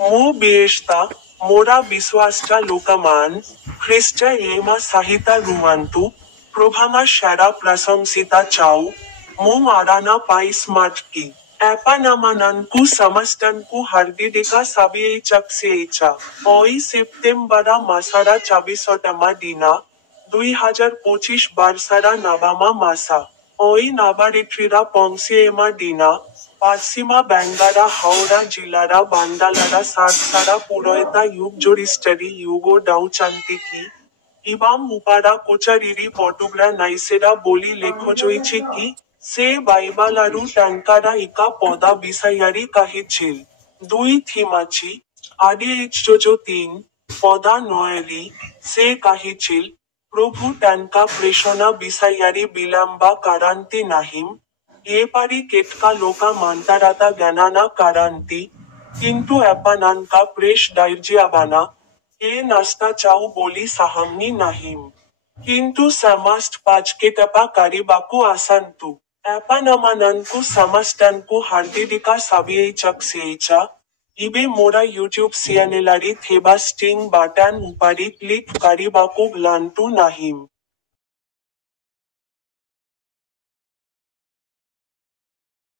Mo beesta, mora biswasta lokaman, Christa ema sahita rumantu, Probhama shara prasamsita chau, Mo marana pai smart ki. Epanamananku samastanku hardidika sabiei chakseicha. Oi Septembara masara chabisotama dina, 2025 বারসারা নাবামা মাসা ওই নাবারিত্রীরা পংসিয়েমা দিনা পাসিমা ব্যাঙ্গারা Howrah জিলারা বান্ডালারা সারসারা পুরয়তা ইউগ জোরিস্টারি you go ডাউচান্তিকি ইবাম মুপারা কোচারিরি পটুগ্রা নাইসেরা বলি লেখজইছি কি সে বাইবালারু ট্যাঙ্কারা ইকা পদা বিসাইয়ারি কাহিছিল দুই থিমাচি আডিএইচ JoJo তিন পদা নয়েলি সে কাহিছিল প্রভু ট্যাঙ্কা প্রেষণা বিসাইয়ারি বিলম্বা কারান্তি নাহিম এপারি কেটকা লোকা মান্তারাতা জ্ঞানানা কারান্তি কিন্তু এপানানকা প্রেষ দাইর্জিয়াবানা এ নাস্তা চাউ বলি সাহামনি নাহিম কিন্তু সামাস্ট পাজকেটাপা কারিবাকু আসান্তু এপানামানানকু সামাস্টানকু হার্দিদিকা সাবিয়েই চাকসেইচা ইবে মোরা ইউটিউব সিয়ানেলারি থেবা স্টিং বাটান উপারি ক্লিক কারিবাকু গ্লান্টু নাহিম